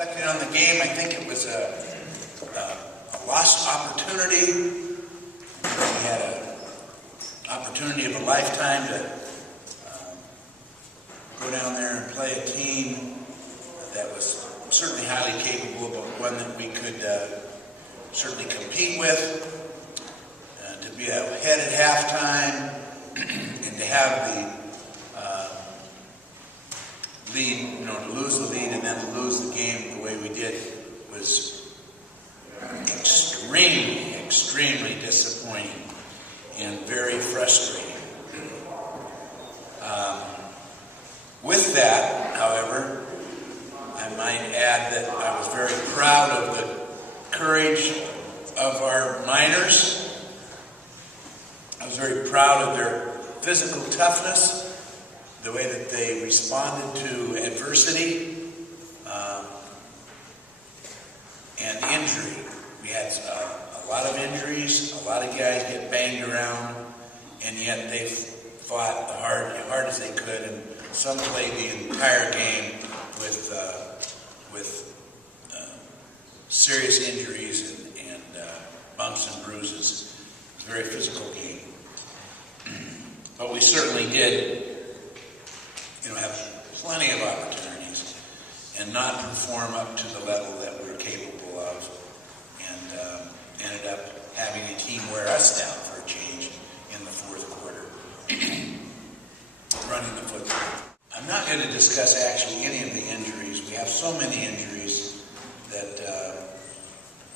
Reflecting on the game, I think it was a lost opportunity. We had an opportunity of a lifetime to go down there and play a team that was certainly highly capable, but one that we could certainly compete with. To be ahead at halftime and to have the lead, to lose the lead and then to lose the game the way we did was extremely disappointing and very frustrating. With that, however, I might add that I was very proud of the courage of our minors. I was very proud of their physical toughness, the way that they responded to adversity and injury. We had a lot of injuries, a lot of guys get banged around, and yet they fought hard as they could, and some played the entire game with serious injuries and bumps and bruises. It was a very physical game. But we certainly did, have plenty of opportunities and not perform up to the level that we're capable of, and ended up having a team wear us down for a change in the fourth quarter, running the football. I'm not going to discuss actually any of the injuries. We have so many injuries that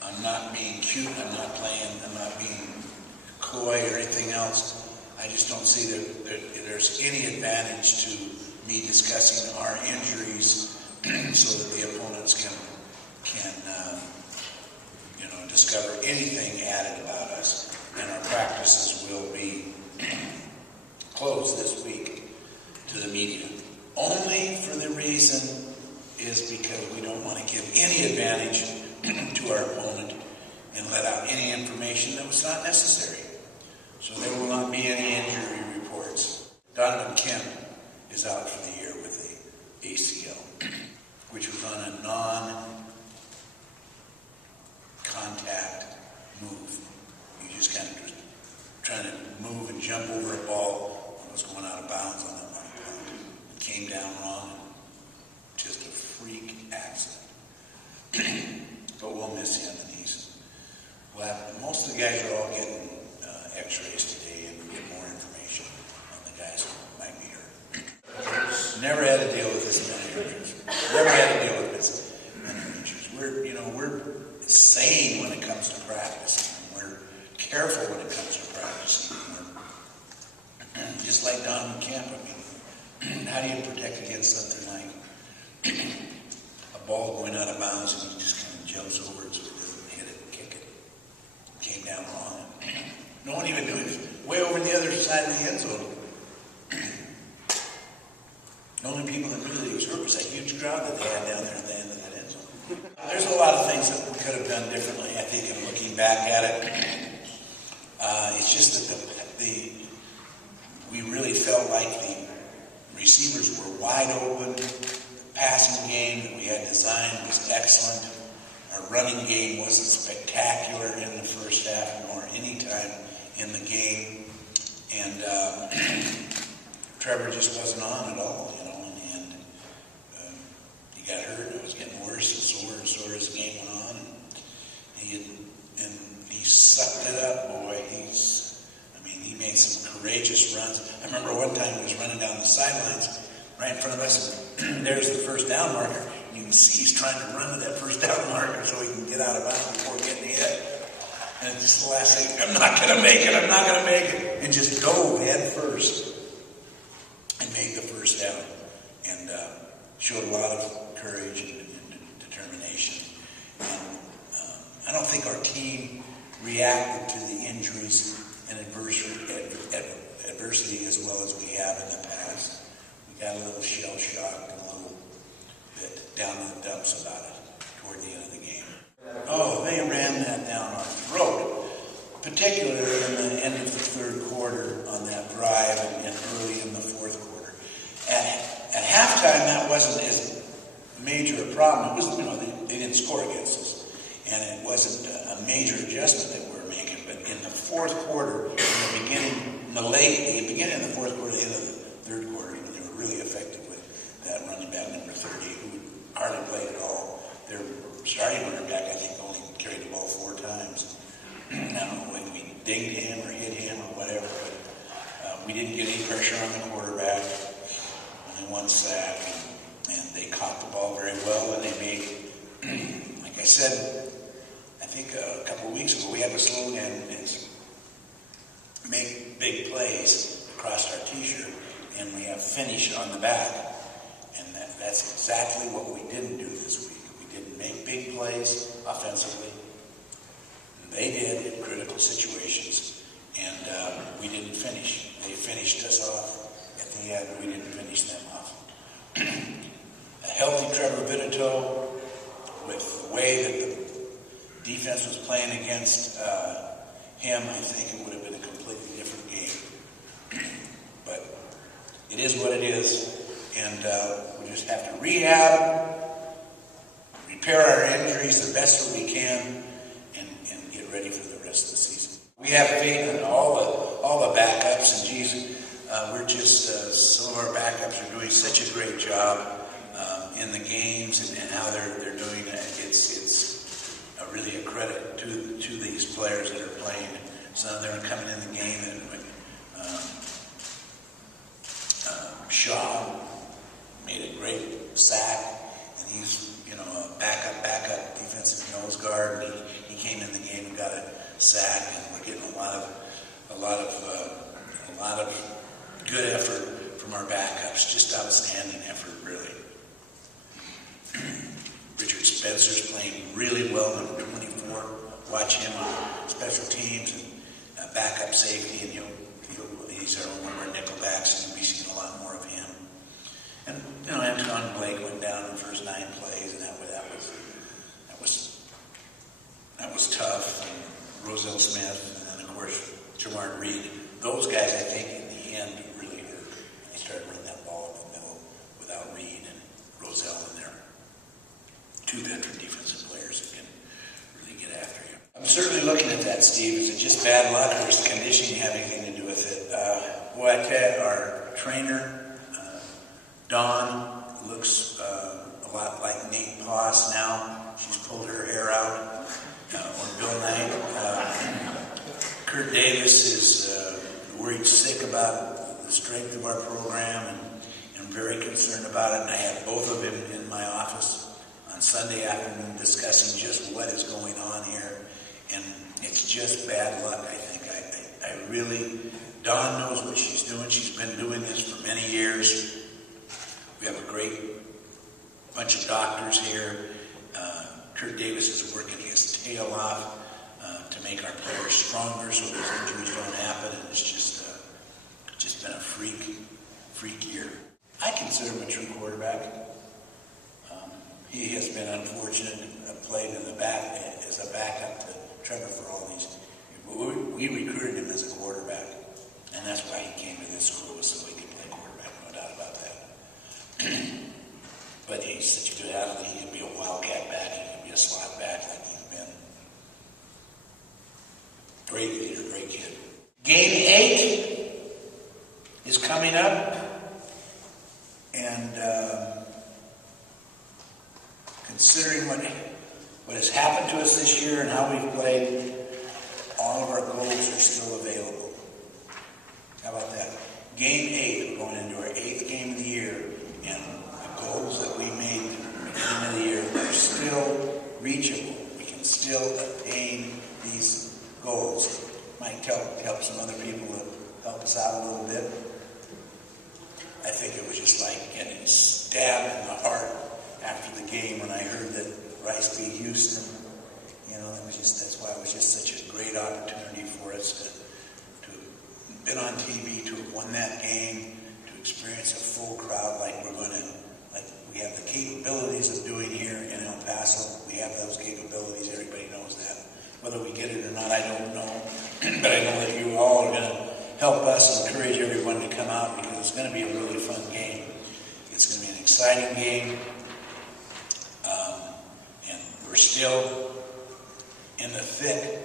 I'm not being cute, I'm not being coy or anything else. I just don't see that there's any advantage to me discussing our injuries so that the opponents can discover anything added about us. And our practices will be closed this week to the media. Only for the reason is because we don't want to give any advantage to our opponent and let out any information that was not necessary. So there will not be any injury reports. Donovan Kemp is out for the year with the ACL, which was on a non-contact move. You just kind of trying to move and jump over a ball that was going out of bounds on that one point. It came down wrong. Just a freak accident. But we'll miss him, and most of the guys are all getting x-rays today, and we get more information on the guys who might be hurt. Never had to deal with this many injuries. Never had to deal with this many injuries. We're sane when it comes to practicing. We're careful when it comes to practicing. We're just like Donovan Kemp. How do you protect against something like a ball going out of bounds and he just kind of jumps over it so he doesn't hit it and kick it? Came down wrong. No one even knew it. Way over the other side of the end zone. The only people that knew that he was hurt was that huge crowd that they had down there at the end of that end zone. There's a lot of things that we could have done differently, I think, in looking back at it. It's just that we really felt like the receivers were wide open. The passing game that we had designed was excellent. Our running game wasn't spectacular in the first half nor any time in the game. And Trevor just wasn't on at all, and he got hurt. It was getting worse and sore as the game went on. And he sucked it up, boy. He made some courageous runs. I remember one time he was running down the sidelines right in front of us, and there's the first down marker. You can see he's trying to run to that first down marker so he can get out of bounds before getting hit. And just the last thing, I'm not going to make it. And just dove head first and made the first down. And showed a lot of courage and determination. And I don't think our team reacted to the injuries and adversity as well as we have in the past. We got a little shell-shocked and a little bit down in the dumps about it toward the end of the game. Oh, they ran that down our throat, particularly in the end of the third quarter on that drive and early in the fourth quarter. At halftime, that wasn't as major a problem. It was, they didn't score against us, and it wasn't a major adjustment that we were making. But in the fourth quarter, in the beginning of the fourth quarter, the end of the third quarter, when they were really effective with that running back number 30, who hardly played at all. Their starting running back, I think, only carried the ball 4 times. I don't know when we dinged him or hit him or whatever, but we didn't get any pressure on the quarterback. Only 1 sack, and they caught the ball very well, and they made, like I said, I think a couple of weeks ago, we have a slogan, it's make big plays across our t-shirt, and we have finish on the back. And that's exactly what we didn't do this week. We didn't make big plays offensively. They did in critical situations, and we didn't finish. They finished us off at the end. We didn't finish them off. A healthy Trevor Vitito, with the way that the defense was playing against him, I think it would have been a completely different game. But it is what it is, and we just have to rehab, repair our injuries the best that we can, and get ready for the rest of the season. We have faith in all the backups, and geez, we're just some of our backups are doing such a great job in the games and how they're doing it. It's really a credit to these players that are playing. Some of them are coming in the game, and Shaw made a great sack, and he's a backup defensive nose guard. And he came in the game and got a sack, and we're getting a lot of good effort from our backups. Just outstanding effort, really. Richard Spencer's playing really well, number 24. Watch him on special teams and backup safety, and he's one of our nickel backs, and you'll be seeing a lot more of him. And Antoine Blake went down in the first 9 plays, and that was tough. And Roselle Smith, and then of course Jamar Reed. Those guys, I think, in the end really hurt. They started running that ball in the middle without Reed and Roselle in there. 2 veteran defensive players that can really get after you. I'm certainly looking at that, Steve. Is it just bad luck, or does conditioning have anything to do with it? Boy, I tell you, our trainer, Dawn, looks a lot like Nate Poss now. She's pulled her hair out. Or Bill Knight. Kurt Davis is worried sick about the strength of our program, and very concerned about it. And I had both of them in my office on Sunday afternoon discussing just what is going on here. And it's just bad luck, I think. I really, Dawn knows what she's doing. She's been doing this for many years. We have a great bunch of doctors here. Kurt Davis is working his tail off to make our players stronger so those injuries don't happen. And it's just been a freak year. I consider him a true quarterback. He has been unfortunate and played in the back as a backup to Trevor for all these years. We recruited him as a quarterback, and that's why he came to this school, so he could play quarterback, no doubt about that. But he's such a good athlete. He can be a wildcat back. He can be a slot back like he's been. Great leader, great kid. Game 8 is coming up. And considering what has happened to us this year and how we've played, all of our goals are still available. How about that? Game 8, we're going into our 8th game of the year, and the goals that we made at the beginning of the year are still reachable. We can still attain these goals. Might help some other people to help us out a little bit. I think it was just like getting stabbed in the heart after the game when I heard that Rice beat Houston. That's why it was just such a great opportunity for us to have been on TV, to have won that game, to experience a full crowd like we have the capabilities of doing here in El Paso. We have those capabilities. Everybody knows that. Whether we get it or not, I don't know. But I know that you all are going to help us encourage everyone to come out, because it's going to be a really fun game. It's going to be an exciting game. We're still in the thick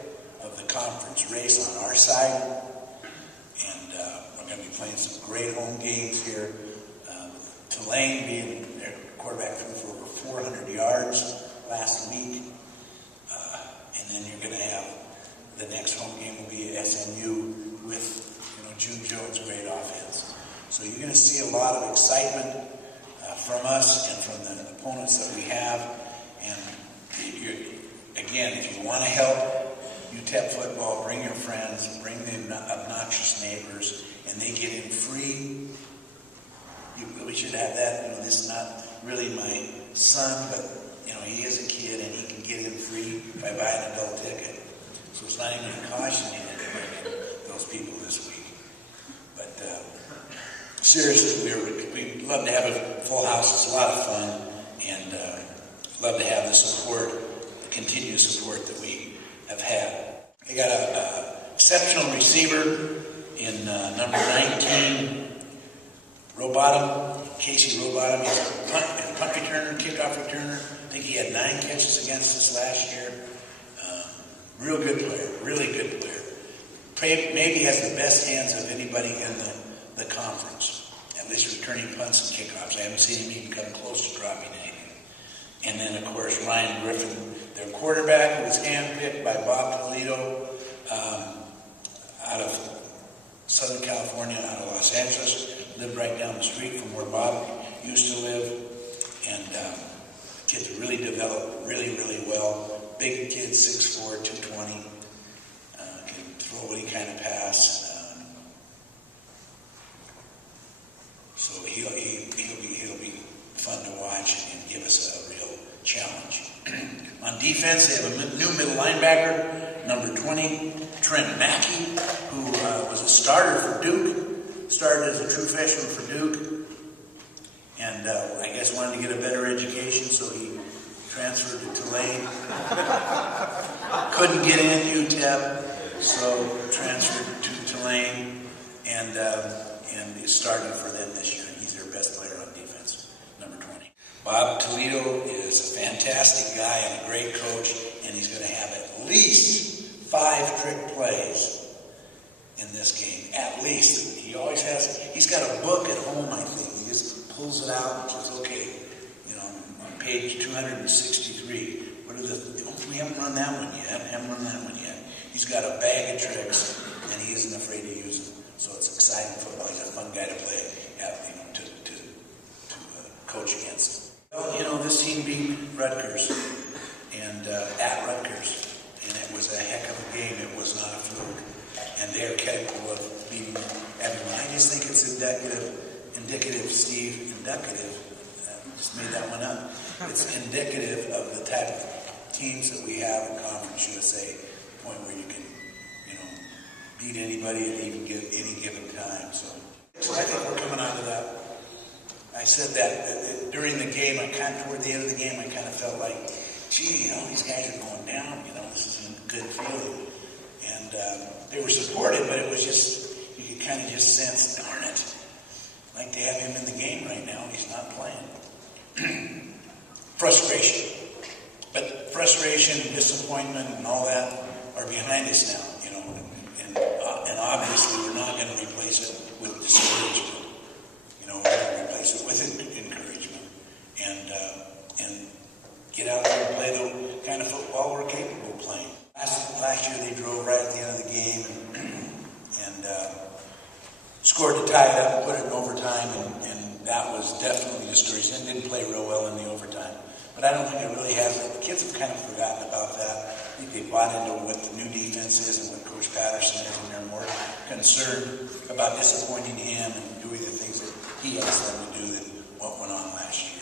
of the conference race on our side, and we're going to be playing some great home games here. Tulane being their quarterback threw for over 400 yards last week, and then you're going to have the next home game will be SMU with June Jones' great offense. So you're going to see a lot of excitement from us and from the opponents that we have. And again, if you want to help UTEP football, bring your friends, bring the obnoxious neighbors, and they get in free. We should have that. This is not really my son, but he is a kid and he can get in free by buying an adult ticket. So it's not even a caution needed to bring in those people this week. But seriously, we'd love to have a full house. It's a lot of fun, and love to have the support, the continued support that we have had. They got an exceptional receiver in number 19, Casey Rowbottom. He's a punt returner, kickoff returner. I think he had 9 catches against us last year. Real good player, really good player. Maybe has the best hands of anybody in the conference, at least returning punts and kickoffs. I haven't seen him even come close to dropping anything. And then, of course, Ryan Griffin, their quarterback, who was handpicked by Bob Toledo out of Southern California, out of Los Angeles. Lived right down the street from where Bob used to live. And the kid's really developed really, really well. Big kid, 6'4", 220. Can throw any kind of pass. So he'll be fun to watch and give us a real challenge. On defense, they have a new middle linebacker, number 20, Trent Mackey, who was a starter for Duke. Started as a true freshman for Duke, and I guess wanted to get a better education, so he transferred to Tulane. Couldn't get in UTEP, so transferred to Tulane, and is starting for them this year. He's their best player on defense, number 20. Bob Toledo is a fantastic guy and a great coach, and he's going to have at least 5 trick plays in this game, at least. He always has, he's got a book at home, I think. He just pulls it out and says, okay, on page 263, we haven't run that one yet. He's got a bag of tricks, and he isn't afraid to use them. So it's exciting football. He's a fun guy to play, to coach against. Well, this team beat Rutgers, and at Rutgers, and it was a heck of a game. It was not a fluke. And they're capable of beating everyone. I just think it's indicative, Steve, just made that one up. It's indicative of the type of teams that we have in Conference USA, point where you can, beat anybody at any given time. So I think we're coming out of that. I said that during the game, toward the end of the game, I kind of felt like, gee, these guys are going down. This isn't a good feeling. And they were supported, but it was just, you could kind of just sense, darn it, I'd like to have him in the game right now, and he's not playing. Frustration. But frustration, disappointment, and all that are behind us now, and obviously we're not going to replace it with discouragement. We're going to replace it with encouragement, and get out there and play the kind of football we're capable of playing. Last year they drove right at the end of the game and scored to tie it up and put it in overtime, and that was definitely discouraging. It didn't play real well in the overtime. But I don't think it really has. The kids have kind of forgotten about that. I think they bought into what the new defense is and what Coach Patterson is, and they're more concerned about disappointing him and doing the things that he asked them to do than what went on last year.